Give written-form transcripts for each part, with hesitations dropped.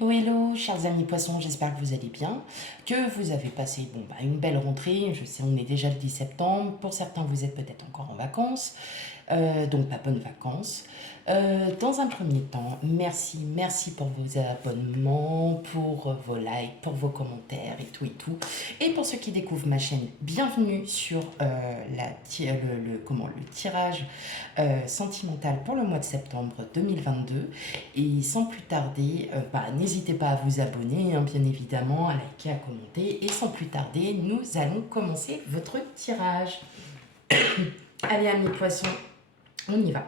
Hello, hello, chers amis poissons, j'espère que vous allez bien, que vous avez passé une belle rentrée. Je sais, on est déjà le 10 septembre, pour certains vous êtes peut-être encore en vacances, donc pas bonnes vacances. Dans un premier temps, merci pour vos abonnements, pour vos likes, pour vos commentaires et tout et tout. Et pour ceux qui découvrent ma chaîne, bienvenue sur le tirage sentimental pour le mois de septembre 2022. Et sans plus tarder, n'hésitez pas à vous abonner, hein, bien évidemment, à liker, à commenter. Et sans plus tarder, nous allons commencer votre tirage. Allez, amis poissons, on y va.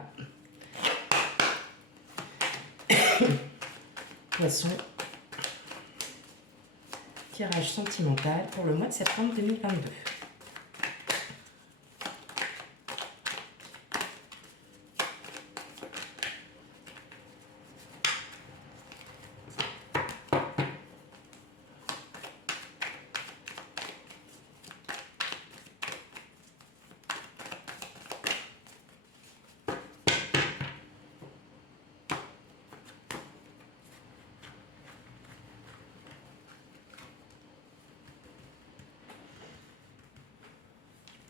Poisson, tirage sentimental pour le mois de septembre 2022.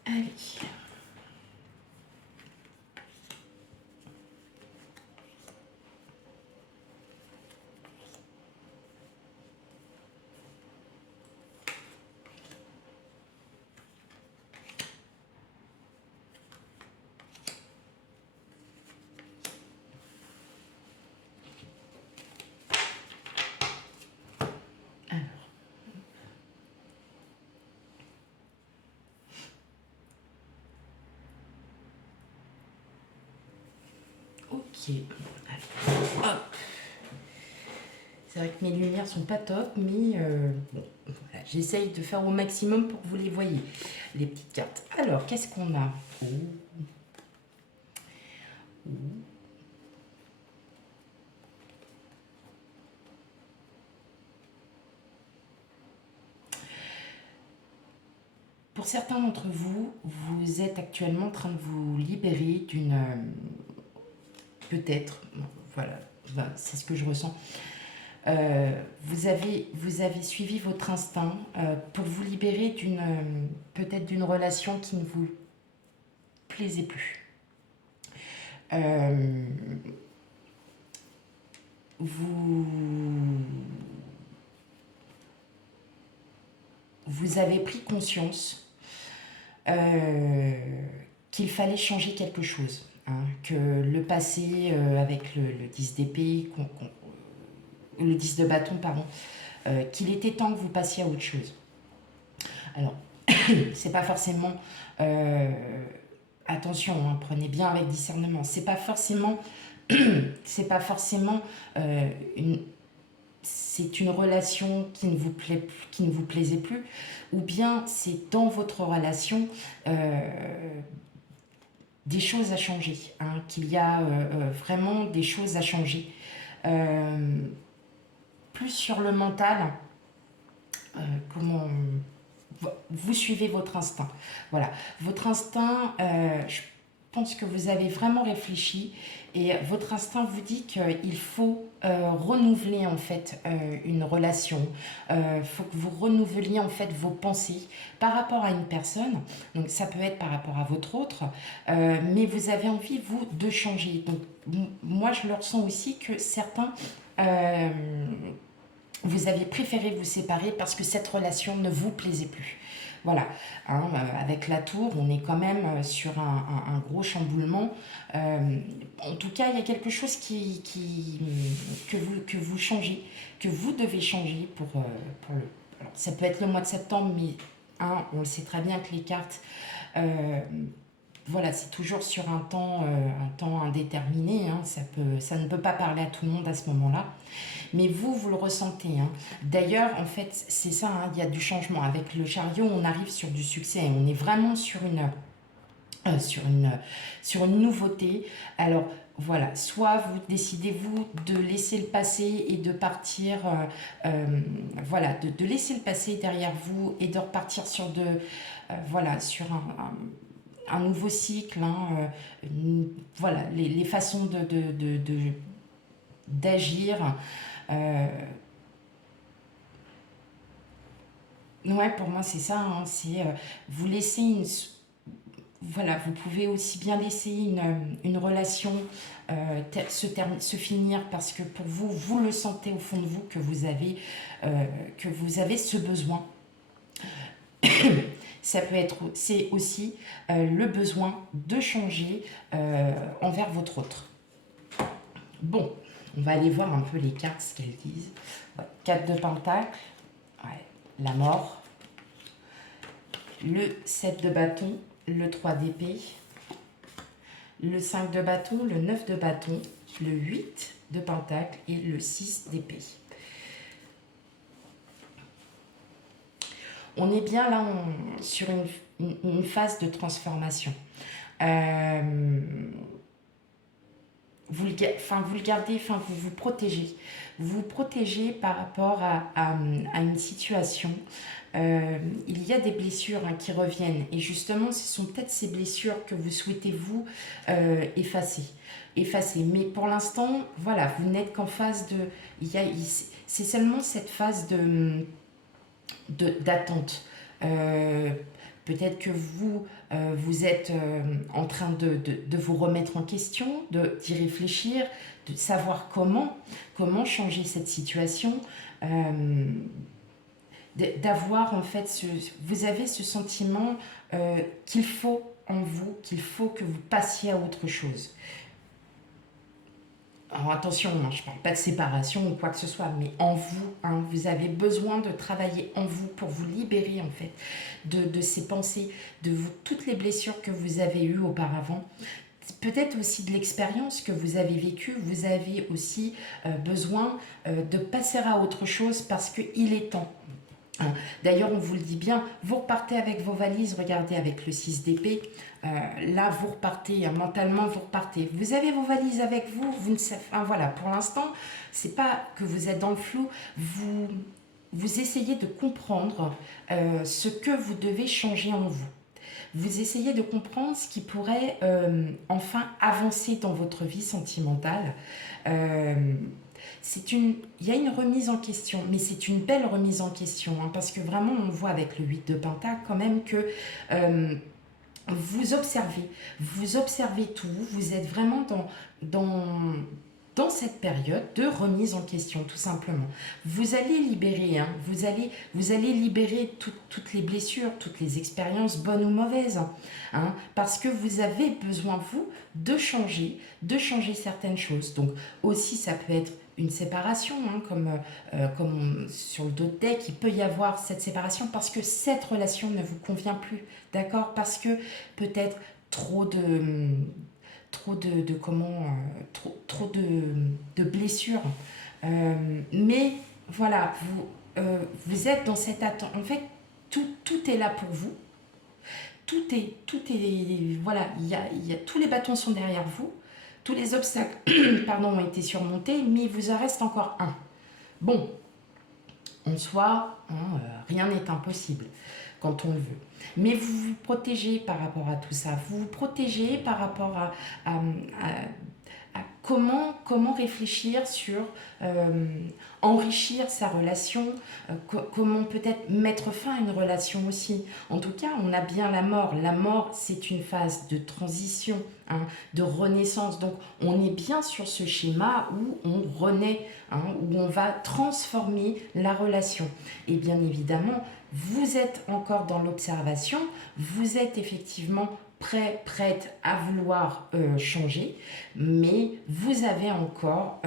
Allez. Ok. Allez. Hop. C'est vrai que mes lumières sont pas top, mais voilà, j'essaye de faire au maximum pour que vous les voyez, les petites cartes. Alors, qu'est-ce qu'on a? Oh. Oh. Pour certains d'entre vous, vous êtes actuellement en train de vous libérer d'une... peut-être, voilà, c'est ce que je ressens. Vous avez suivi votre instinct pour vous libérer d'une peut-être d'une relation qui ne vous plaisait plus. Vous avez pris conscience qu'il fallait changer quelque chose, hein, que le passé avec le 10 d'épée, le 10 de bâton, pardon, qu'il était temps que vous passiez à autre chose. Alors, c'est pas forcément... attention, hein, prenez bien avec discernement. C'est pas forcément... c'est pas forcément c'est une relation qui ne vous plaisait plus, ou bien c'est dans votre relation des choses à changer, hein, qu'il y a vraiment des choses à changer. Plus sur le mental, comment vous suivez votre instinct. Voilà, votre instinct, je pense que vous avez vraiment réfléchi et votre instinct vous dit qu'il faut renouveler en fait une relation. Il faut que vous renouveliez en fait vos pensées par rapport à une personne. Donc ça peut être par rapport à votre autre, mais vous avez envie vous de changer. Donc moi je le ressens aussi que certains vous avez préféré vous séparer parce que cette relation ne vous plaisait plus. Voilà, hein, avec la tour, on est quand même sur un gros chamboulement. En tout cas, il y a quelque chose que vous changez, que vous devez changer pour le... Alors, ça peut être le mois de septembre, mais hein, on le sait très bien que les cartes... voilà, c'est toujours sur un temps indéterminé, hein, ça ne peut pas parler à tout le monde à ce moment-là. Mais vous le ressentez, hein. D'ailleurs, en fait, c'est ça, hein, il y a du changement. Avec le chariot, on arrive sur du succès. On est vraiment sur une nouveauté. Alors, voilà, soit vous décidez, vous, de laisser le passé et de partir, voilà, de laisser le passé derrière vous et de repartir sur voilà, sur un nouveau cycle, hein, voilà, les façons d'agir. Ouais, pour moi, c'est ça, hein, c'est vous laisser une... Voilà, vous pouvez aussi bien laisser une relation se finir parce que pour vous, vous le sentez au fond de vous que vous avez ce besoin. Ça peut être, c'est aussi le besoin de changer envers votre autre. Bon, on va aller voir un peu les cartes, ce qu'elles disent. Ouais, 4 de Pentacle, ouais, la mort, le 7 de bâton, le 3 d'épée, le 5 de bâton, le 9 de bâton, le 8 de Pentacle et le 6 d'épée. On est bien là sur une phase de transformation. Vous le gardez, vous vous protégez. Vous vous protégez par rapport à une situation. Il y a des blessures qui reviennent. Et justement, ce sont peut-être ces blessures que vous souhaitez vous effacer. Mais pour l'instant, voilà, vous n'êtes qu'en phase de... C'est seulement cette phase d'attente. Peut-être que vous êtes en train de vous remettre en question, d'y réfléchir, de savoir comment changer cette situation, d'avoir en fait, vous avez ce sentiment qu'il faut en vous, qu'il faut que vous passiez à autre chose. Alors attention, je ne parle pas de séparation ou quoi que ce soit, mais en vous, vous avez besoin de travailler en vous pour vous libérer en fait de ces pensées, toutes les blessures que vous avez eues auparavant. Peut-être aussi de l'expérience que vous avez vécue, vous avez aussi besoin de passer à autre chose parce qu'il est temps. D'ailleurs, on vous le dit bien, vous repartez avec vos valises, regardez avec le 6 d'épée, là vous repartez, mentalement vous repartez. Vous avez vos valises avec vous, vous ne savez, voilà, pour l'instant, c'est pas que vous êtes dans le flou, vous essayez de comprendre ce que vous devez changer en vous. Vous essayez de comprendre ce qui pourrait enfin avancer dans votre vie sentimentale. Il y a une remise en question, mais c'est une belle remise en question, parce que vraiment on voit avec le 8 de Pentacle quand même que vous observez tout, vous êtes vraiment dans cette période de remise en question, tout simplement. Vous allez libérer, vous allez libérer toutes les blessures, toutes les expériences, bonnes ou mauvaises, parce que vous avez besoin, vous, de changer certaines choses. Donc aussi, ça peut être une séparation, comme sur le dos de deck, il peut y avoir cette séparation parce que cette relation ne vous convient plus, d'accord? Parce que peut-être trop de blessures. Mais voilà, vous êtes dans cette attente. En fait, tout est là pour vous. Tout est voilà, tous les bâtons sont derrière vous. Tous les obstacles ont été surmontés, mais il vous en reste encore un. Bon, en soi, rien n'est impossible quand on le veut. Mais vous vous protégez par rapport à tout ça. Vous vous protégez par rapport à comment réfléchir sur enrichir sa relation, comment peut-être mettre fin à une relation aussi. En tout cas, on a bien la mort. La mort, c'est une phase de transition, de renaissance. Donc, on est bien sur ce schéma où on renaît, où on va transformer la relation. Et bien évidemment, vous êtes encore dans l'observation, vous êtes effectivement prête à vouloir changer, mais vous avez encore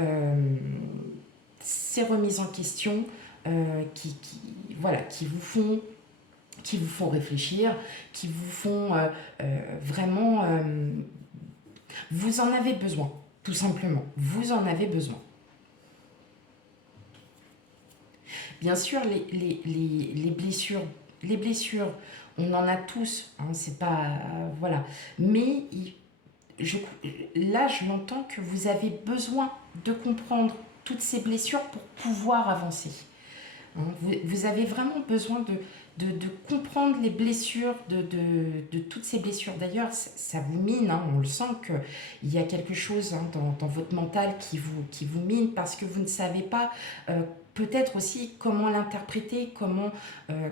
ces remises en question qui vous font réfléchir, qui vous font vraiment... vous en avez besoin, tout simplement. Vous en avez besoin. Bien sûr, les blessures, on en a tous, c'est pas... voilà. Mais là, je l'entends que vous avez besoin de comprendre toutes ces blessures pour pouvoir avancer. hein. Vous avez vraiment besoin de comprendre les blessures, de toutes ces blessures. D'ailleurs, ça vous mine, hein, on le sent qu'il y a quelque chose, hein, dans votre mental qui vous mine parce que vous ne savez pas peut-être aussi comment l'interpréter, comment euh,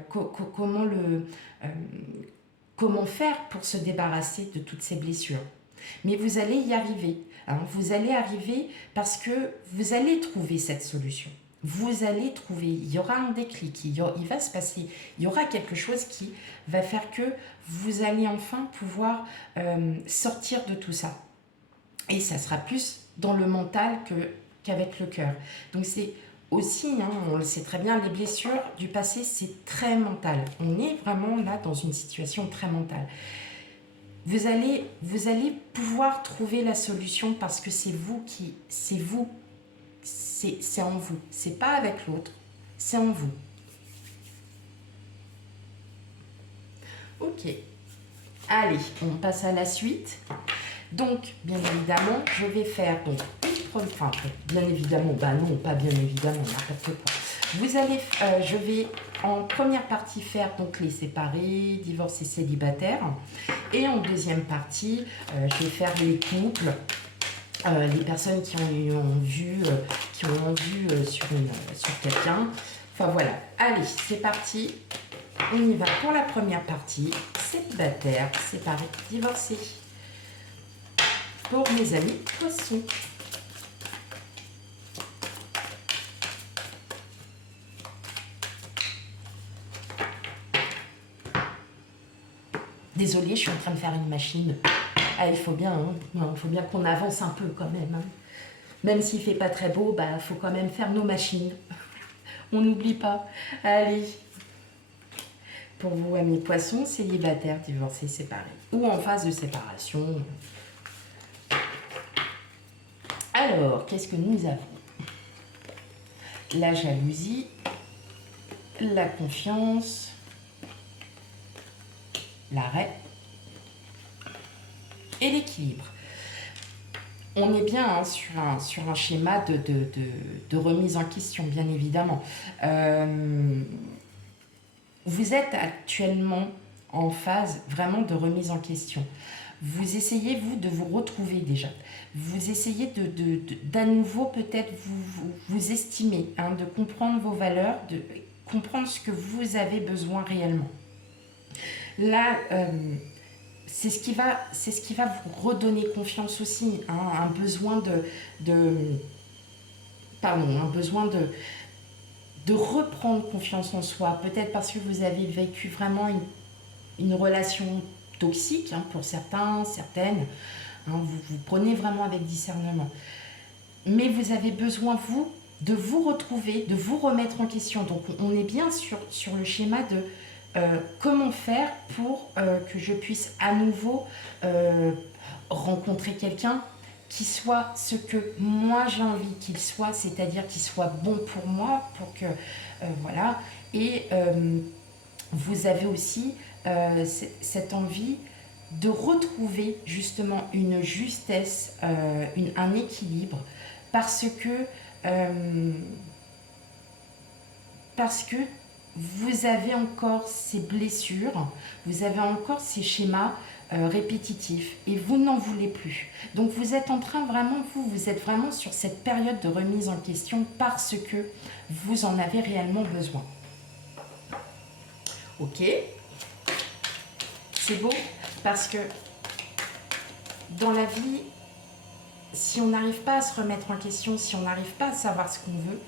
comment faire pour se débarrasser de toutes ces blessures. Mais vous allez y arriver, hein. Vous allez arriver parce que vous allez trouver cette solution. Vous allez trouver, il y aura un déclic, il va se passer, il y aura quelque chose qui va faire que vous allez enfin pouvoir sortir de tout ça. Et ça sera plus dans le mental qu'avec le cœur. Donc c'est aussi, hein, on le sait très bien, les blessures du passé, c'est très mental. On est vraiment là dans une situation très mentale. Vous allez pouvoir trouver la solution parce que c'est en vous. C'est pas avec l'autre, c'est en vous. Ok. Allez, on passe à la suite. Donc, bien évidemment, je vais faire donc enfin, bien évidemment, bah non, pas bien évidemment, n'importe quoi. Vous allez, je vais en première partie faire donc les séparés, divorcés, célibataires, et en deuxième partie, je vais faire les couples, les personnes qui ont vu sur quelqu'un. Enfin voilà, allez, c'est parti. On y va pour la première partie, célibataire, séparés, divorcés. Pour mes amis poissons. Désolée, je suis en train de faire une machine. Ah, il faut bien, hein, faut bien qu'on avance un peu quand même, hein. Même s'il ne fait pas très beau, bah, faut quand même faire nos machines. On n'oublie pas. Allez. Pour vous, amis poissons, célibataires, divorcés, séparés. Ou en phase de séparation. Alors, qu'est-ce que nous avons? La jalousie, la confiance, l'arrêt et l'équilibre. On est bien, hein, sur un schéma de remise en question, bien évidemment. Vous êtes actuellement en phase vraiment de remise en question. Vous essayez, vous, de vous retrouver déjà. Vous essayez d'à nouveau peut-être vous estimer, hein, de comprendre vos valeurs, de comprendre ce que vous avez besoin réellement. Là, c'est ce qui va vous redonner confiance aussi, hein, un besoin un besoin de reprendre confiance en soi, peut-être parce que vous avez vécu vraiment une relation toxique, hein, pour certains, certaines, hein, vous prenez vraiment avec discernement. Mais vous avez besoin, vous, de vous retrouver, de vous remettre en question. Donc on est bien sur le schéma de comment faire pour que je puisse à nouveau rencontrer quelqu'un qui soit ce que moi j'ai envie qu'il soit, c'est-à-dire qu'il soit bon pour moi, pour que voilà. Et vous avez aussi cette envie de retrouver justement une justesse, un équilibre, parce que vous avez encore ces blessures, vous avez encore ces schémas répétitifs et vous n'en voulez plus. Donc vous êtes en train vraiment, vous êtes vraiment sur cette période de remise en question parce que vous en avez réellement besoin. Ok, c'est beau parce que dans la vie, si on n'arrive pas à se remettre en question, si on n'arrive pas à savoir ce qu'on veut,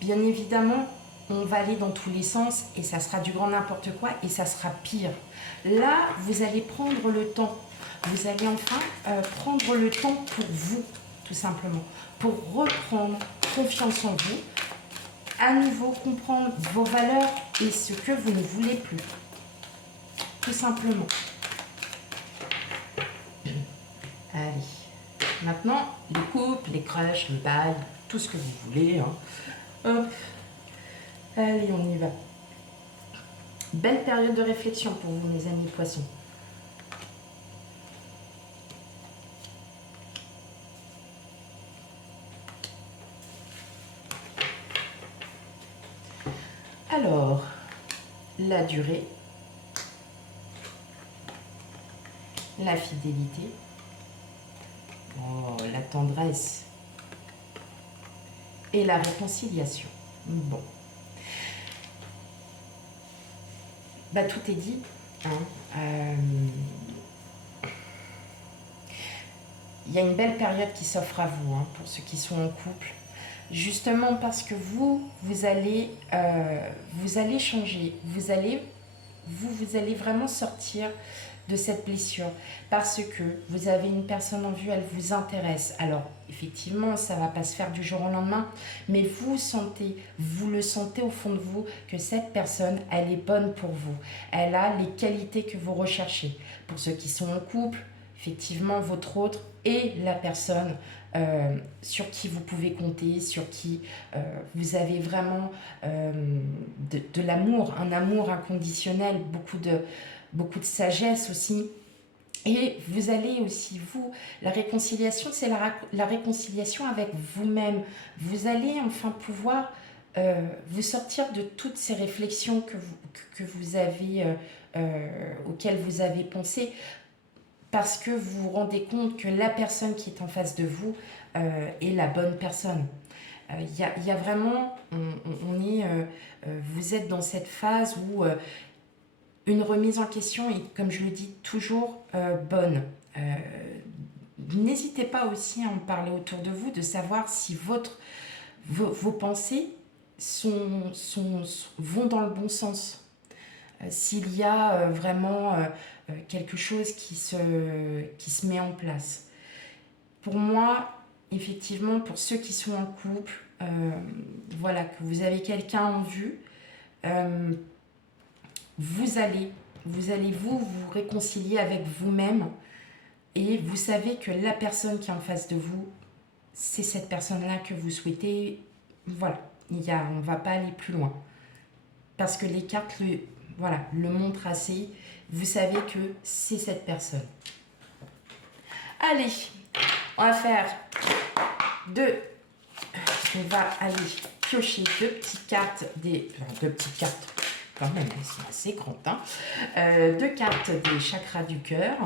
bien évidemment, on va aller dans tous les sens et ça sera du grand n'importe quoi et ça sera pire. Là, vous allez prendre le temps. Vous allez enfin prendre le temps pour vous, tout simplement. Pour reprendre confiance en vous, à nouveau comprendre vos valeurs et ce que vous ne voulez plus. Tout simplement. Allez. Maintenant, les couples, les crushs, le bail, tout ce que vous voulez. Hein. Hop. Allez, on y va. Belle période de réflexion pour vous, mes amis poissons. Alors, la durée, la fidélité, oh, la tendresse et la réconciliation. Bon, bah tout est dit, hein. Il y a une belle période qui s'offre à vous, hein, pour ceux qui sont en couple. Justement parce que vous allez changer. Vous allez vraiment sortir de cette blessure. Parce que vous avez une personne en vue, elle vous intéresse. Alors, effectivement, ça ne va pas se faire du jour au lendemain. Mais vous le sentez au fond de vous que cette personne, elle est bonne pour vous. Elle a les qualités que vous recherchez. Pour ceux qui sont en couple, effectivement, votre autre est la personne sur qui vous pouvez compter, sur qui vous avez vraiment de l'amour, un amour inconditionnel, beaucoup de sagesse aussi. Et vous allez aussi, la réconciliation, c'est la réconciliation avec vous-même. Vous allez enfin pouvoir vous sortir de toutes ces réflexions que vous avez, auxquelles vous avez pensé, parce que vous vous rendez compte que la personne qui est en face de vous est la bonne personne. Il y a vraiment, vous êtes dans cette phase où une remise en question est, comme je le dis, toujours bonne. N'hésitez pas aussi à en parler autour de vous, de savoir si vos pensées vont dans le bon sens. S'il y a vraiment quelque chose qui se met en place. Pour moi, effectivement, pour ceux qui sont en couple, voilà, que vous avez quelqu'un en vue, vous allez vous réconcilier avec vous-même et vous savez que la personne qui est en face de vous, c'est cette personne-là que vous souhaitez. Voilà, on ne va pas aller plus loin. Parce que les cartes le montrent assez. Vous savez que c'est cette personne. Allez, on va faire on va aller piocher deux petites cartes, quand même, elles sont assez grandes, hein. Deux cartes des chakras du cœur.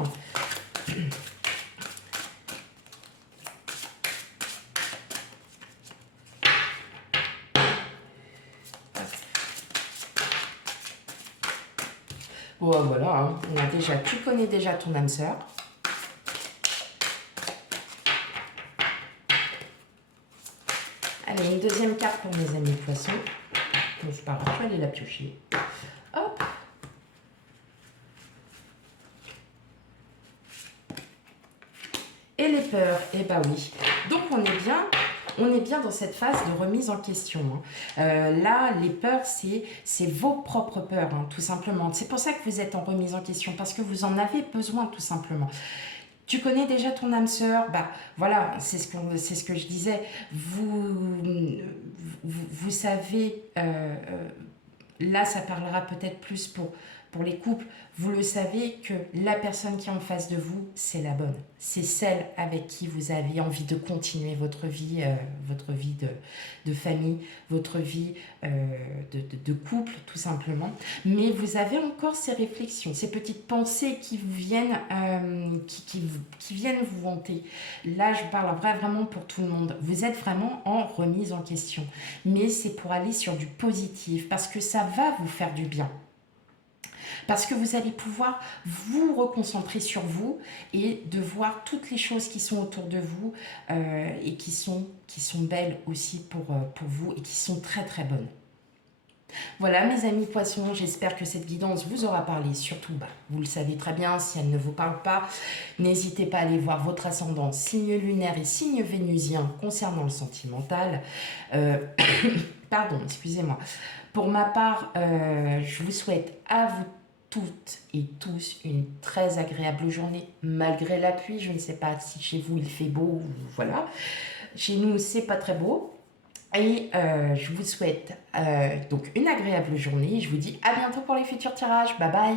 Bon, voilà, hein. Tu connais déjà ton âme sœur. Allez, une deuxième carte pour mes amis poissons. Bon, c'est pas grave, je vais aller la piocher. Hop. Et les peurs, eh ben oui. Donc on est bien dans cette phase de remise en question, hein. Là, les peurs, c'est vos propres peurs, hein, tout simplement. C'est pour ça que vous êtes en remise en question, parce que vous en avez besoin, tout simplement. Tu connais déjà ton âme sœur, bah voilà, c'est ce que je disais. Vous savez, là ça parlera peut-être plus pour les couples. Vous le savez que la personne qui est en face de vous, c'est la bonne. C'est celle avec qui vous avez envie de continuer votre vie de famille, votre vie de couple, tout simplement. Mais vous avez encore ces réflexions, ces petites pensées qui vous viennent, qui viennent vous hanter. Là, je parle vraiment pour tout le monde. Vous êtes vraiment en remise en question. Mais c'est pour aller sur du positif, parce que ça va vous faire du bien. Parce que vous allez pouvoir vous reconcentrer sur vous et de voir toutes les choses qui sont autour de vous et qui sont belles aussi pour vous et qui sont très très bonnes. Voilà mes amis poissons, j'espère que cette guidance vous aura parlé. Surtout, vous le savez très bien, si elle ne vous parle pas, n'hésitez pas à aller voir votre ascendant, signe lunaire et signe vénusien concernant le sentimental. Pardon, excusez-moi. Pour ma part, je vous souhaite à vous toutes et tous une très agréable journée, malgré la pluie. Je ne sais pas si chez vous il fait beau, voilà. Chez nous, c'est pas très beau. Et je vous souhaite donc une agréable journée. Je vous dis à bientôt pour les futurs tirages. Bye bye.